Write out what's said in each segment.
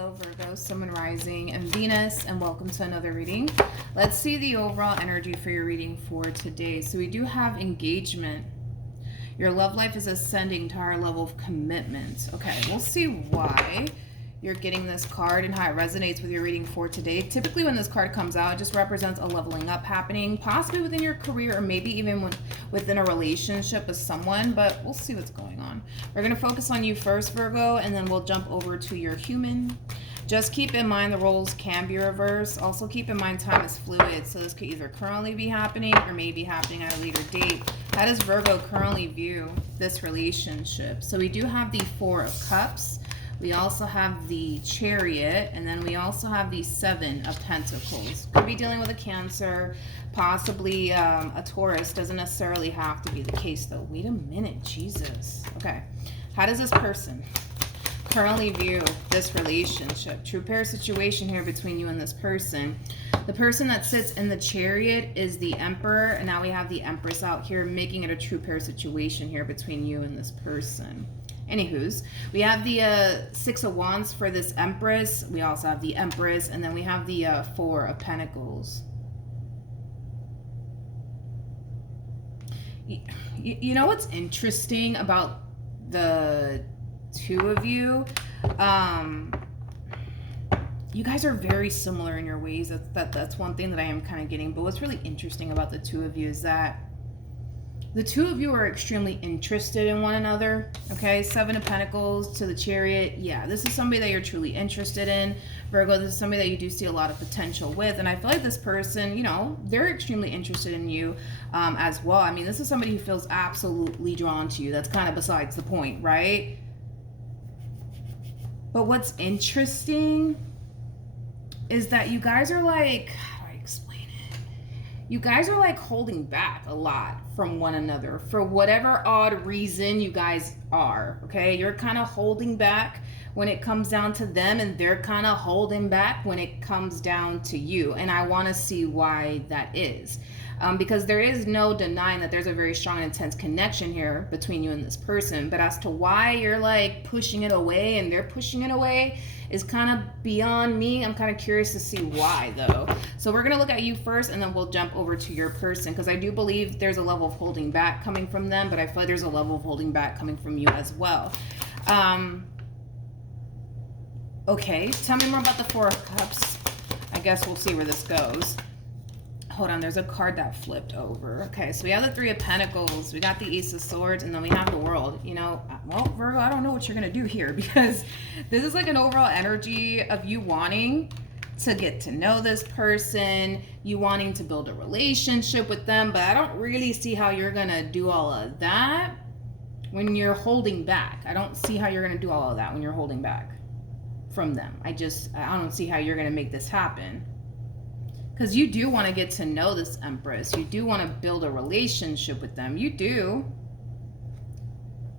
Hello Virgo, Sun, Moon, Rising, and Venus, and welcome to another reading. Let's see the overall energy for your reading for today. So we do have engagement. Your love life is ascending to a higher level of commitment. Okay, we'll see why you're getting this card and how it resonates with your reading for today. Typically when this card comes out, it just represents a leveling up happening, possibly within your career or maybe even within a relationship with someone, but we'll see what's going on. We're going to focus on you first, Virgo, and then we'll jump over to your human. Just keep in mind the roles can be reversed. Also keep in mind time is fluid, so this could either currently be happening or may be happening at a later date. How does Virgo currently view this relationship? So we do have the Four of Cups. We also have the Chariot, and then we also have the Seven of Pentacles. Could be dealing with a Cancer, possibly a Taurus. Doesn't necessarily have to be the case, though. Wait a minute, Jesus. Okay, how does this person currently view this relationship? True pair situation here between you and this person. The person that sits in the Chariot is the Emperor, and now we have the Empress out here, making it a true pair situation here between you and this person. Anywho's, we have the Six of Wands for this Empress. We also have the Empress, and then we have the Four of Pentacles. You know what's interesting about the two of you? You guys are very similar in your ways. That's one thing that I am kind of getting. But what's really interesting about the two of you is that the two of you are extremely interested in one another, okay? Seven of Pentacles to the Chariot. Yeah, this is somebody that you're truly interested in. Virgo, this is somebody that you do see a lot of potential with. And I feel like this person, you know, they're extremely interested in you as well. I mean, this is somebody who feels absolutely drawn to you. That's kind of besides the point, right? But what's interesting is that you guys are like, you guys are like holding back a lot from one another for whatever odd reason you guys are, okay? You're kind of holding back when it comes down to them, and they're kind of holding back when it comes down to you. And I want to see why that is. Because there is no denying that there's a very strong and intense connection here between you and this person. But as to why you're like pushing it away and they're pushing it away is kind of beyond me. I'm kind of curious to see why, though. So we're going to look at you first, and then we'll jump over to your person, because I do believe there's a level of holding back coming from them, but I feel like there's a level of holding back coming from you as well. Okay, tell me more about the Four of Cups. I guess we'll see where this goes. Hold on, there's a card that flipped over. Okay, so we have the Three of Pentacles, we got the Ace of Swords, and then we have the World. You know, well, Virgo, I don't know what you're going to do here, because this is like an overall energy of you wanting to get to know this person, you wanting to build a relationship with them, but I don't really see how you're going to do all of that when you're holding back. I don't see how you're going to do all of that when you're holding back from them. I don't see how you're going to make this happen. Because you do want to get to know this Empress. You do want to build a relationship with them. You do.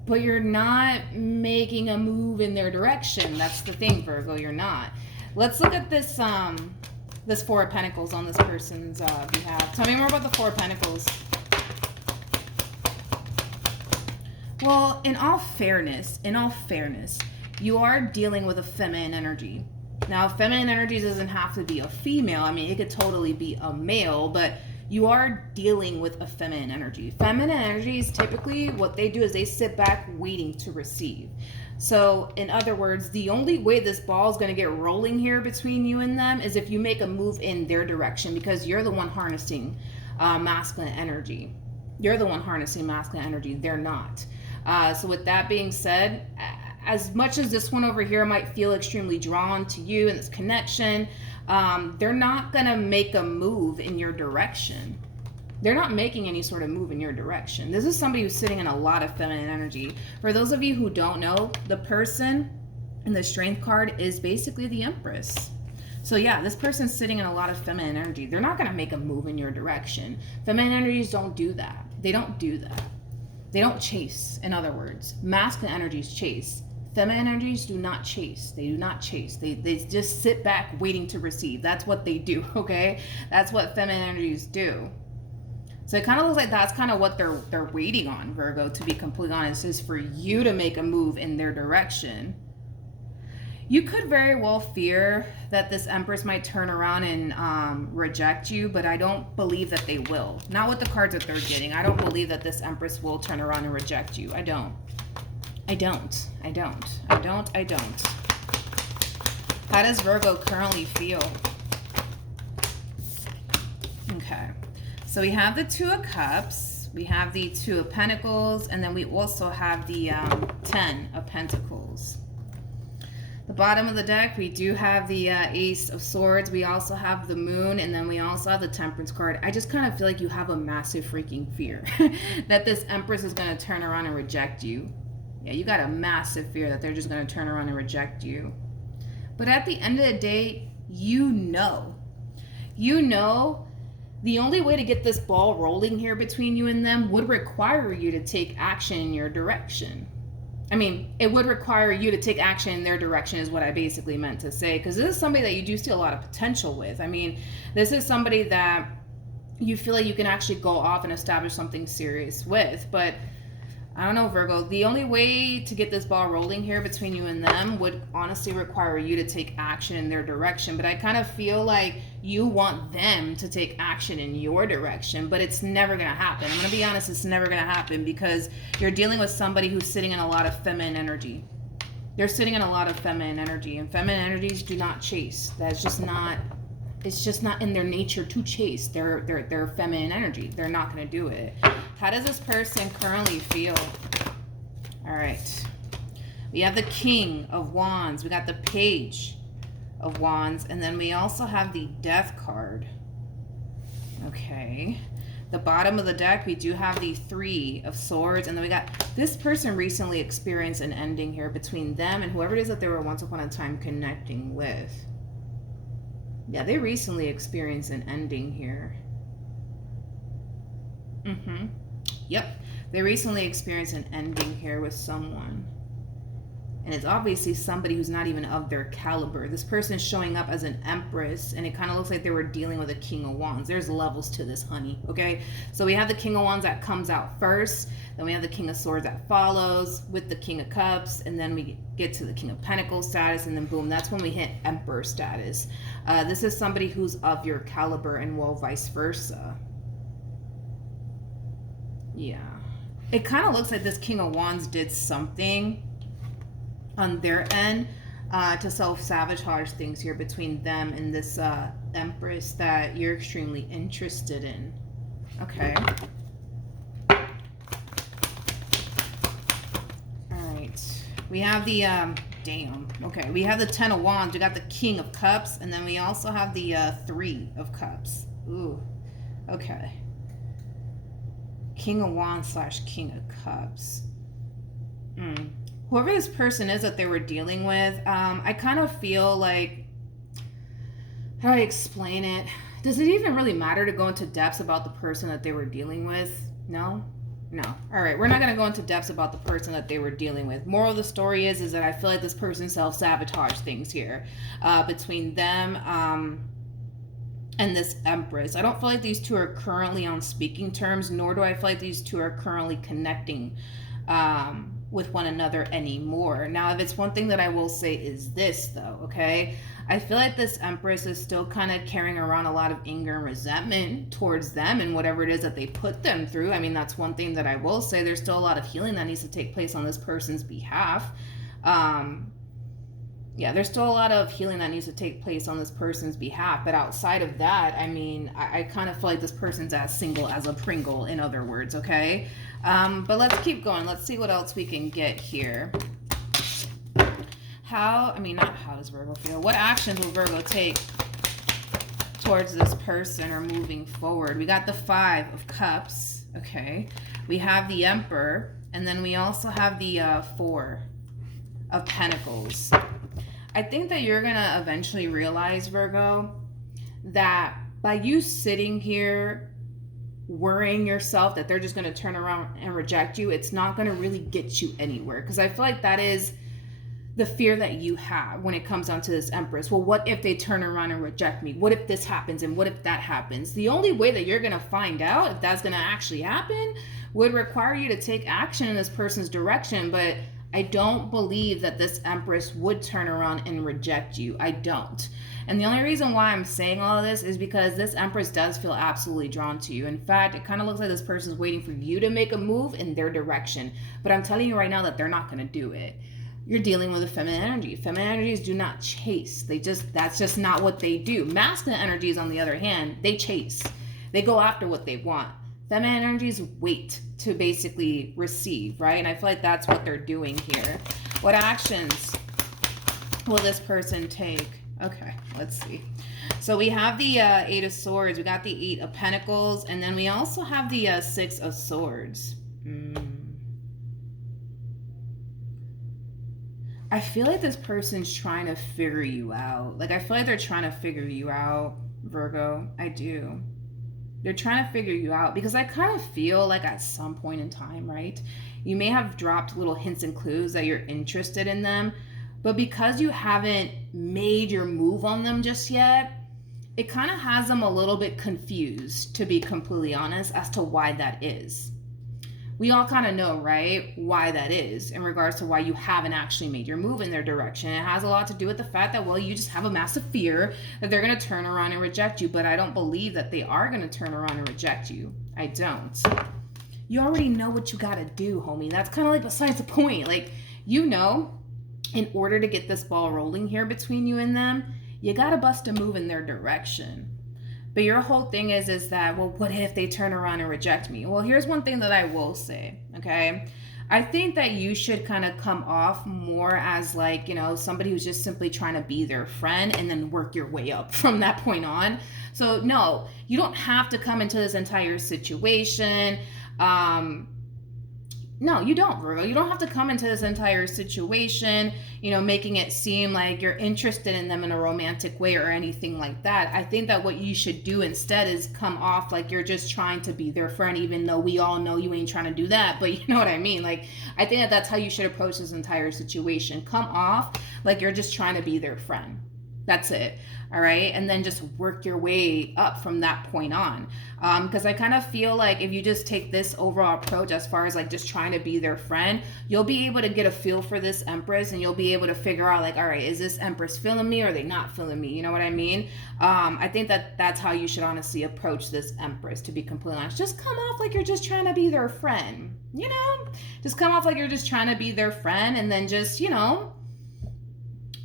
But you're not making a move in their direction. That's the thing, Virgo. You're not. Let's look at this this Four of Pentacles on this person's behalf. Tell me more about the Four of Pentacles. Well, in all fairness, you are dealing with a feminine energy. Now, feminine energy doesn't have to be a female. I mean, it could totally be a male, but you are dealing with a feminine energy. Feminine energies, typically what they do is they sit back waiting to receive. So in other words, the only way this ball is going to get rolling here between you and them is if you make a move in their direction, because you're the one harnessing masculine energy. You're the one harnessing masculine energy. They're not. So with that being said, as much as this one over here might feel extremely drawn to you and this connection, they're not going to make a move in your direction. They're not making any sort of move in your direction. This is somebody who's sitting in a lot of feminine energy. For those of you who don't know, the person in the Strength card is basically the Empress. So yeah, this person's sitting in a lot of feminine energy. They're not going to make a move in your direction. Feminine energies don't do that. They don't do that. They don't chase, in other words. Masculine energies chase. Feminine energies do not chase. They do not chase. They just sit back waiting to receive. That's what they do, okay? That's what feminine energies do. So it kind of looks like that's kind of what they're waiting on, Virgo, to be completely honest, is for you to make a move in their direction. You could very well fear that this Empress might turn around and reject you, but I don't believe that they will. Not with the cards that they're getting. I don't believe that this Empress will turn around and reject you. I don't. I don't. I don't. I don't. I don't. How does Virgo currently feel? Okay. So we have the Two of Cups. We have the Two of Pentacles. And then we also have the 10 of Pentacles. The bottom of the deck, we do have the Ace of Swords. We also have the Moon, and then we also have the Temperance card. I just kind of feel like you have a massive freaking fear that this Empress is going to turn around and reject you. Yeah, you got a massive fear that they're just going to turn around and reject you. But at the end of the day, you know the only way to get this ball rolling here between you and them would require you to take action in your direction. I mean, it would require you to take action in their direction is what I basically meant to say. Because this is somebody that you do see a lot of potential with. I mean, this is somebody that you feel like you can actually go off and establish something serious with. But I don't know, Virgo. The only way to get this ball rolling here between you and them would honestly require you to take action in their direction. But I kind of feel like you want them to take action in your direction, but it's never going to happen. I'm going to be honest, it's never going to happen because you're dealing with somebody who's sitting in a lot of feminine energy. They're sitting in a lot of feminine energy, and feminine energies do not chase. That's just not, it's just not in their nature to chase. They're feminine energy. They're not going to do it. How does this person currently feel? All right. We have the King of Wands. We got the Page of Wands. And then we also have the Death card. Okay. The bottom of the deck, we do have the Three of Swords. And then we got this person recently experienced an ending here between them and whoever it is that they were once upon a time connecting with. Yeah, they recently experienced an ending here. Yep. They recently experienced an ending here with someone. And it's obviously somebody who's not even of their caliber. This person is showing up as an Empress, and it kind of looks like they were dealing with a King of Wands. There's levels to this, honey, okay? So we have the King of Wands that comes out first. Then we have the King of Swords that follows with the King of Cups. And then we get to the King of Pentacles status, and then boom, that's when we hit Emperor status. This is somebody who's of your caliber, and well, vice versa. Yeah. It kind of looks like this King of Wands did something on their end to self-sabotage things here between them and this Empress that you're extremely interested in. Okay. Alright. We have the, damn. Okay, we have the Ten of Wands. We got the King of Cups. And then we also have the Three of Cups. Ooh. Okay. King of Wands / King of Cups. Whoever this person is that they were dealing with, I kind of feel like, how do I explain it? Does it even really matter to go into depths about the person that they were dealing with? No? No. All right, we're not going to go into depths about the person that they were dealing with. Moral of the story is that I feel like this person self-sabotaged things here between them and this Empress. I don't feel like these two are currently on speaking terms, nor do I feel like these two are currently connecting with one another anymore. Now, if it's one thing that I will say is this, though, okay? I feel like this Empress is still kind of carrying around a lot of anger and resentment towards them and whatever it is that they put them through. I mean, that's one thing that I will say. There's still a lot of healing that needs to take place on this person's behalf. Yeah, there's still a lot of healing that needs to take place on this person's behalf. But outside of that, I mean, I kind of feel like this person's as single as a Pringle, in other words, okay? But let's keep going. Let's see what else we can get here. Not how does Virgo feel? What actions will Virgo take towards this person or moving forward? We got the Five of Cups, okay? We have the Emperor, and then we also have the Four of Pentacles. I think that you're going to eventually realize, Virgo, that by you sitting here worrying yourself that they're just going to turn around and reject you, it's not going to really get you anywhere. Because I feel like that is the fear that you have when it comes down to this Empress. Well, what if they turn around and reject me? What if this happens and what if that happens? The only way that you're going to find out if that's going to actually happen would require you to take action in this person's direction. But I don't believe that this Empress would turn around and reject you. I don't. And the only reason why I'm saying all of this is because this Empress does feel absolutely drawn to you. In fact, it kind of looks like this person is waiting for you to make a move in their direction. But I'm telling you right now that they're not going to do it. You're dealing with a feminine energy. Feminine energies do not chase. That's just not what they do. Masculine energies, on the other hand, they chase. They go after what they want. Feminine energies wait to basically receive, right? And I feel like that's what they're doing here. What actions will this person take? Okay, let's see. So we have the Eight of Swords, we got the Eight of Pentacles, and then we also have the Six of Swords. I feel like this person's trying to figure you out. Like, I feel like they're trying to figure you out, Virgo. I do. They're trying to figure you out because I kind of feel like at some point in time, right, you may have dropped little hints and clues that you're interested in them, but because you haven't made your move on them just yet, it kind of has them a little bit confused, to be completely honest, as to why that is. We all kind of know, right, why that is in regards to why you haven't actually made your move in their direction. It has a lot to do with the fact that, well, you just have a massive fear that they're going to turn around and reject you, but I don't believe that they are going to turn around and reject you. I don't. You already know what you got to do, homie. That's kind of like besides the point. Like, you know, in order to get this ball rolling here between you and them, you got to bust a move in their direction. But your whole thing is that, well, what if they turn around and reject me? Well, here's one thing that I will say, okay? I think that you should kind of come off more as like, you know, somebody who's just simply trying to be their friend and then work your way up from that point on. So no, you don't have to come into this entire situation. No, you don't, Virgo. You don't have to come into this entire situation, you know, making it seem like you're interested in them in a romantic way or anything like that. I think that what you should do instead is come off like you're just trying to be their friend, even though we all know you ain't trying to do that. But you know what I mean? Like, I think that that's how you should approach this entire situation. Come off like you're just trying to be their friend. That's it. All right. And then just work your way up from that point on. Because I kind of feel like if you just take this overall approach as far as like just trying to be their friend, you'll be able to get a feel for this Empress and you'll be able to figure out like, all right, is this Empress feeling me or are they not feeling me? You know what I mean? I think that that's how you should honestly approach this Empress, to be completely honest. Just come off like you're just trying to be their friend, you know? Just come off like you're just trying to be their friend and then just, you know,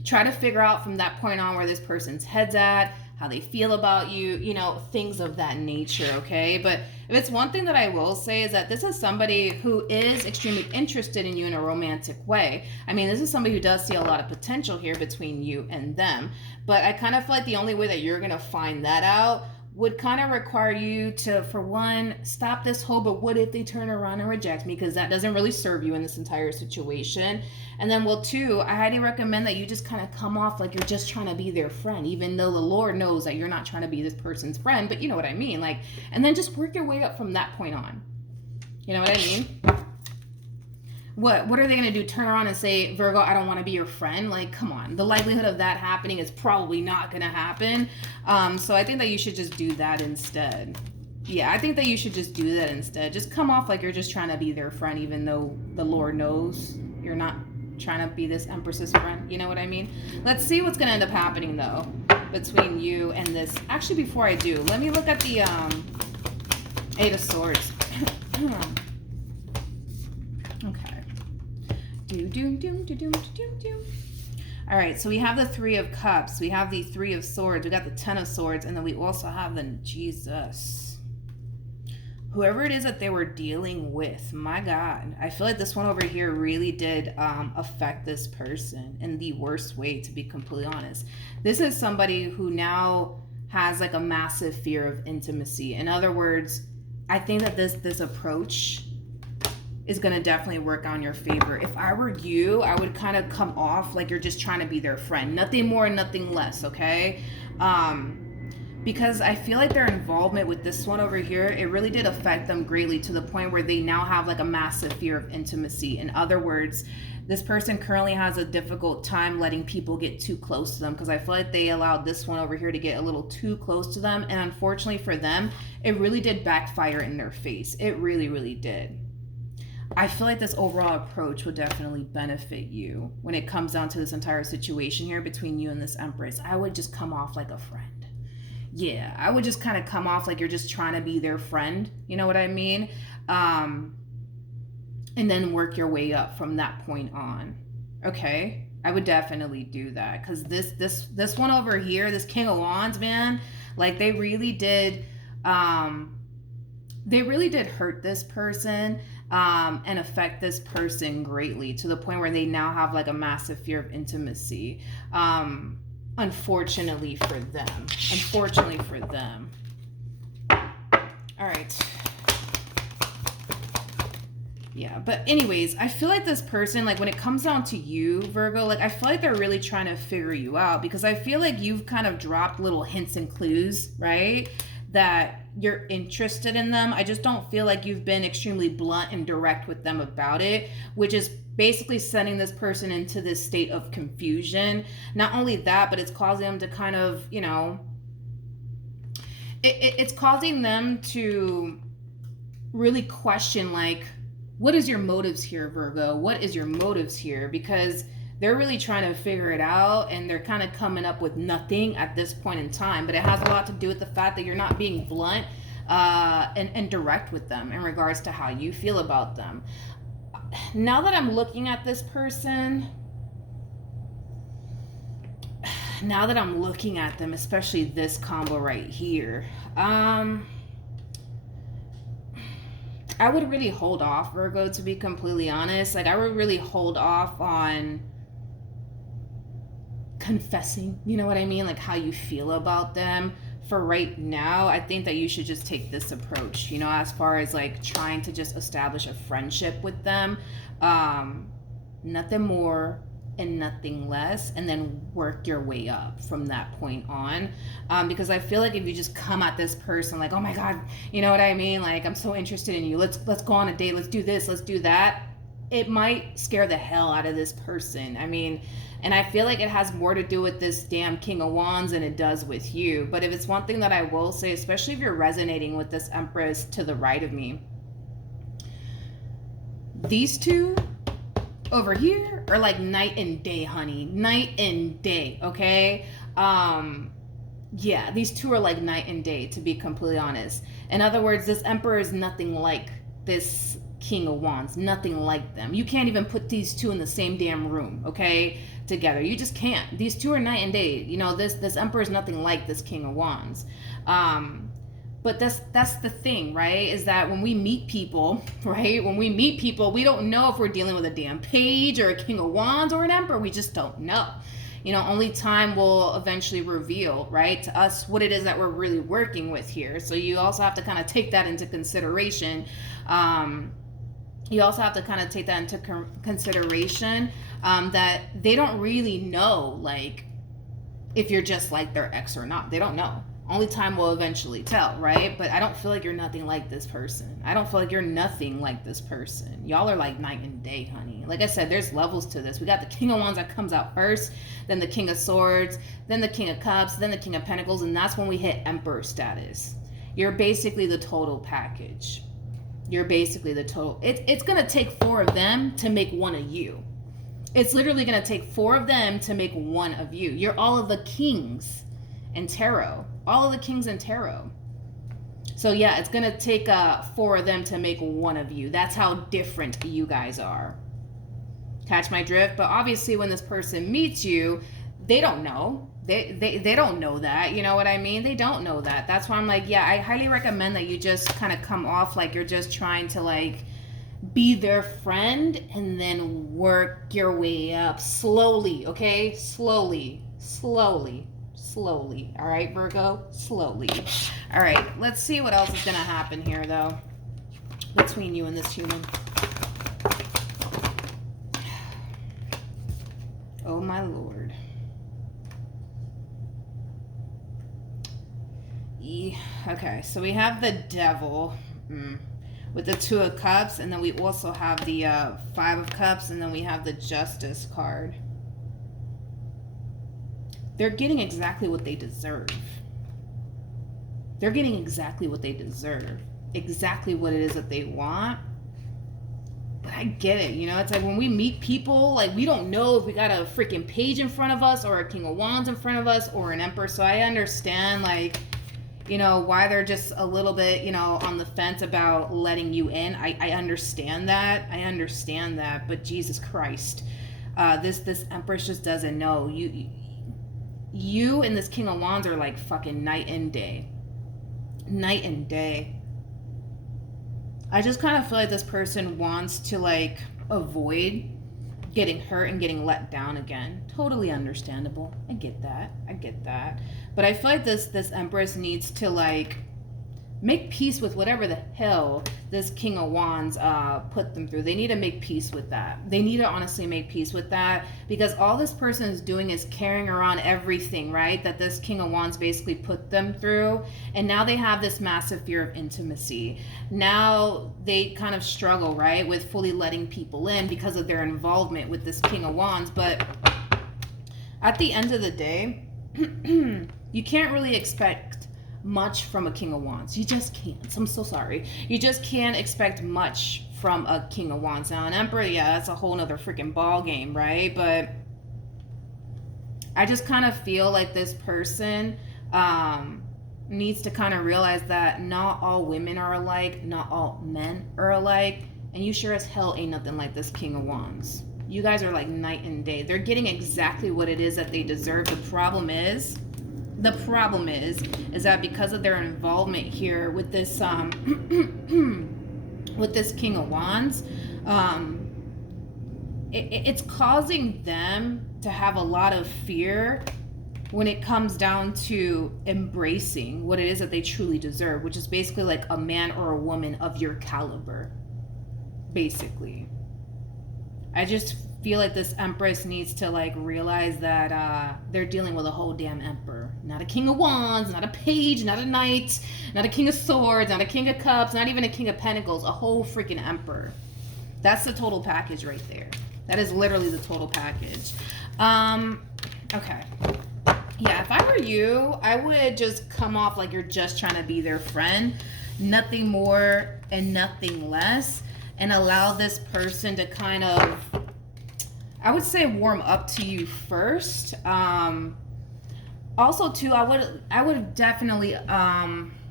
try to figure out from that point on where this person's head's at, how they feel about you, you know, things of that nature, okay? But if it's one thing that I will say is that this is somebody who is extremely interested in you in a romantic way. I mean, this is somebody who does see a lot of potential here between you and them. But I kind of feel like the only way that you're going to find that out would kind of require you to, for one, stop this whole, but what if they turn around and reject me? Because that doesn't really serve you in this entire situation. And then, well, two, I highly recommend that you just kind of come off like you're just trying to be their friend, even though the Lord knows that you're not trying to be this person's friend, but you know what I mean? Like, and then just work your way up from that point on. You know what I mean? What are they going to do? Turn around and say, Virgo, I don't want to be your friend? Like, come on. The likelihood of that happening is probably not going to happen. So I think that you should just do that instead. Yeah, I think that you should just do that instead. Just come off like you're just trying to be their friend, even though the Lord knows you're not trying to be this Empress's friend. You know what I mean? Let's see what's going to end up happening, though, between you and this. Actually, before I do, let me look at the Eight of Swords. Okay. All right, so we have the Three of Cups, we have the Three of Swords, we got the Ten of Swords, and then we also have the Jesus. Whoever it is that they were dealing with, my God, I feel like this one over here really did affect this person in the worst way, to be completely honest. This is somebody who now has like a massive fear of intimacy. In other words, I think that this approach is going to definitely work on your favor. If I were you, I would kind of come off like you're just trying to be their friend. Nothing more and nothing less, okay? Because I feel like their involvement with this one over here, it really did affect them greatly to the point where they now have like a massive fear of intimacy. In other words, this person currently has a difficult time letting people get too close to them because I feel like they allowed this one over here to get a little too close to them. And unfortunately for them, it really did backfire in their face. It really, really did. I feel like this overall approach would definitely benefit you when it comes down to this entire situation here between you and this Empress. I would just come off like a friend. Yeah, I would just kind of come off like you're just trying to be their friend. You know what I mean? And then work your way up from that point on. Okay? I would definitely do that, because this one over here, this King of Wands, man, like they really did hurt this person, and affect this person greatly, to the point where they now have like a massive fear of intimacy. Unfortunately for them. All right. Yeah, but anyways, I feel like this person, like when it comes down to you, Virgo, like I feel like they're really trying to figure you out, because I feel like you've kind of dropped little hints and clues, right? That you're interested in them. I just don't feel like you've been extremely blunt and direct with them about it, which is basically sending this person into this state of confusion. Not only that, but it's causing them to kind of, you know, it's causing them to really question, like, what is your motives here, Virgo? What is your motives here? Because they're really trying to figure it out, and they're kind of coming up with nothing at this point in time. But it has a lot to do with the fact that you're not being blunt and direct with them in regards to how you feel about them. Now that I'm looking at this person, now that I'm looking at them, especially this combo right here, I would really hold off, Virgo, to be completely honest. Like, I would really hold off on confessing, you know what I mean? Like, how you feel about them. For right now, I think that you should just take this approach, you know, as far as like trying to just establish a friendship with them. Nothing more and nothing less, and then work your way up from that point on. Because I feel like if you just come at this person like, oh my God, you know what I mean? Like, I'm so interested in you. Let's go on a date. Let's do this. Let's do that. It might scare the hell out of this person. I mean, and I feel like it has more to do with this damn King of Wands than it does with you. But if it's one thing that I will say, especially if you're resonating with this Empress to the right of me, these two over here are like night and day, honey. Night and day, okay? Yeah, these two are like night and day, to be completely honest. In other words, this Emperor is nothing like this King of Wands. Nothing like them. You can't even put these two in the same damn room, okay? Together. You just can't. These two are night and day. You know, this Emperor is nothing like this King of Wands. But that's the thing, right? Is that when we meet people, right? When we meet people, we don't know if we're dealing with a damn page or a King of Wands or an Emperor. We just don't know. You know, only time will eventually reveal, right, to us what it is that we're really working with here. So you also have to kind of take that into consideration. That they don't really know, like, if you're just like their ex or not. They don't know. Only time will eventually tell, right? But I don't feel like you're nothing like this person. I don't feel like you're nothing like this person. Y'all are like night and day, honey. Like I said, there's levels to this. We got the King of Wands that comes out first, then the King of Swords, then the King of Cups, then the King of Pentacles, and that's when we hit Emperor status. You're basically the total package. You're basically the total. It's going to take 4 of them to make one of you. It's literally going to take 4 of them to make one of you. You're all of the kings in tarot. All of the kings in tarot. So yeah, it's going to take 4 of them to make one of you. That's how different you guys are. Catch my drift? But obviously when this person meets you, they don't know. They don't know that. You know what I mean? They don't know that. That's why I'm like, yeah, I highly recommend that you just kind of come off like you're just trying to like be their friend, and then work your way up slowly, okay? Slowly. All right, Virgo? Slowly. All right, let's see what else is going to happen here, though, between you and this human. Oh, my Lord. Okay, so we have the Devil with the 2 of Cups, and then we also have the 5 of Cups, and then we have the Justice card. They're getting exactly what they deserve. They're getting exactly what they deserve. Exactly what it is that they want. But I get it, you know? It's like when we meet people, like we don't know if we got a freaking page in front of us or a King of Wands in front of us or an Emperor. So I understand, like, you know, why they're just a little bit, you know, on the fence about letting you in. I understand that. I understand that. But Jesus Christ, this Empress just doesn't know. You and this King of Wands are like fucking night and day. Night and day. I just kind of feel like this person wants to like avoid getting hurt and getting let down again. Totally understandable. I get that. But I feel like this Empress needs to like make peace with whatever the hell this King of Wands put them through. They need to make peace with that. They need to honestly make peace with that, because all this person is doing is carrying around everything, right, that this King of Wands basically put them through. And now they have this massive fear of intimacy. Now they kind of struggle, right, with fully letting people in because of their involvement with this King of Wands. But at the end of the day, you can't really expect much from a King of Wands. You just can't. I'm so sorry. You just can't expect much from a King of Wands. Now, an Emperor, yeah, that's a whole nother freaking ball game, right? But I just kind of feel like this person needs to kind of realize that not all women are alike, not all men are alike, and you sure as hell ain't nothing like this King of Wands. You guys are like night and day. They're getting exactly what it is that they deserve. The problem is that because of their involvement here with this with this King of Wands, it's causing them to have a lot of fear when it comes down to embracing what it is that they truly deserve, which is basically like a man or a woman of your caliber, basically. I just feel like this Empress needs to like realize that they're dealing with a whole damn Emperor. Not a King of Wands, not a page, not a knight, not a King of Swords, not a King of Cups, not even a King of Pentacles, a whole freaking Emperor. That's the total package right there. That is literally the total package. Okay. Yeah, if I were you, I would just come off like you're just trying to be their friend. Nothing more and nothing less. And allow this person to kind of, I would say, warm up to you first. Also, too, I would definitely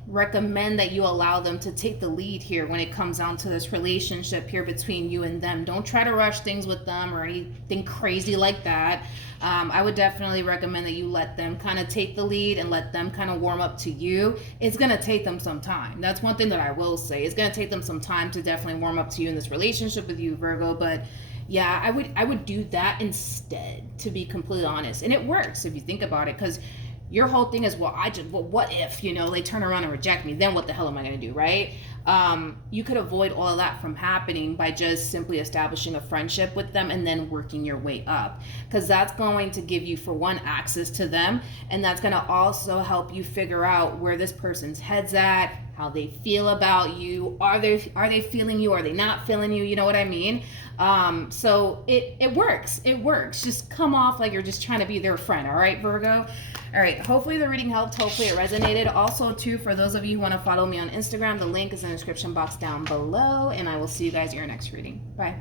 recommend that you allow them to take the lead here when it comes down to this relationship here between you and them. Don't try to rush things with them or anything crazy like that. I would definitely recommend that you let them kind of take the lead and let them kind of warm up to you. It's going to take them some time. That's one thing that I will say. It's going to take them some time to definitely warm up to you in this relationship with you, Virgo. But yeah, I would do that instead, to be completely honest. And it works if you think about it, because your whole thing is, well, what if, you know, they turn around and reject me? Then what the hell am I going to do, right? You could avoid all of that from happening by just simply establishing a friendship with them and then working your way up. Because that's going to give you, for one, access to them. And that's going to also help you figure out where this person's head's at, how they feel about you. Are they feeling you? Are they not feeling you? You know what I mean? So it works. It works. Just come off like you're just trying to be their friend. All right, Virgo? All right. Hopefully the reading helped. Hopefully it resonated. Also, too, for those of you who want to follow me on Instagram, the link is in the description box down below. And I will see you guys in your next reading. Bye.